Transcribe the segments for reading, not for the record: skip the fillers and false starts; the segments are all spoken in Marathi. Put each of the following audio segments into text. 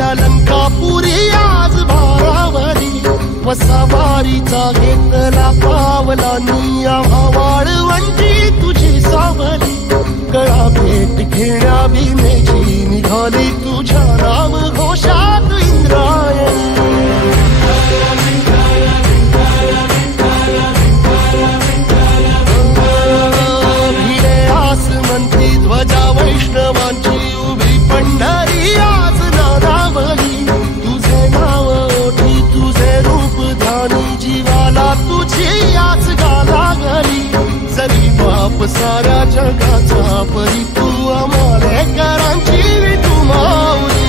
अलंकापुरी आज भारावरी वसावारीचा घेतला पावलांनी वाळवंटी तुझी सावली गळा भेट घेण्या भीमेची निघाली तुझ्या नाम घोषात इंद्रायणी भिडे आसमंती ध्वजा वैष्णवांची उभी पंढरी आज नारावली तुझे नाव ओठी तुझे रूप धानी जीवाला तुझी आज गाला गली जरी बाप साऱ्या जगाचा परी तू आमालेकरांची तू माऊली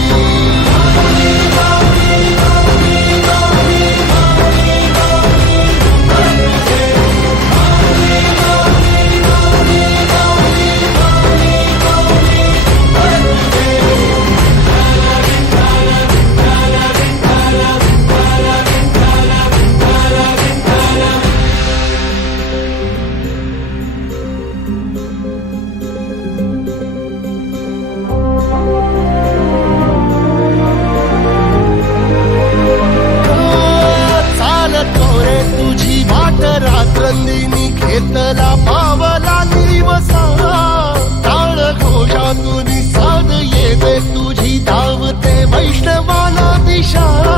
रात्रंदिनी घेतला पावला निवसा टाळ घोषातून साध येते तुझी धावते वैष्णवाला दिशा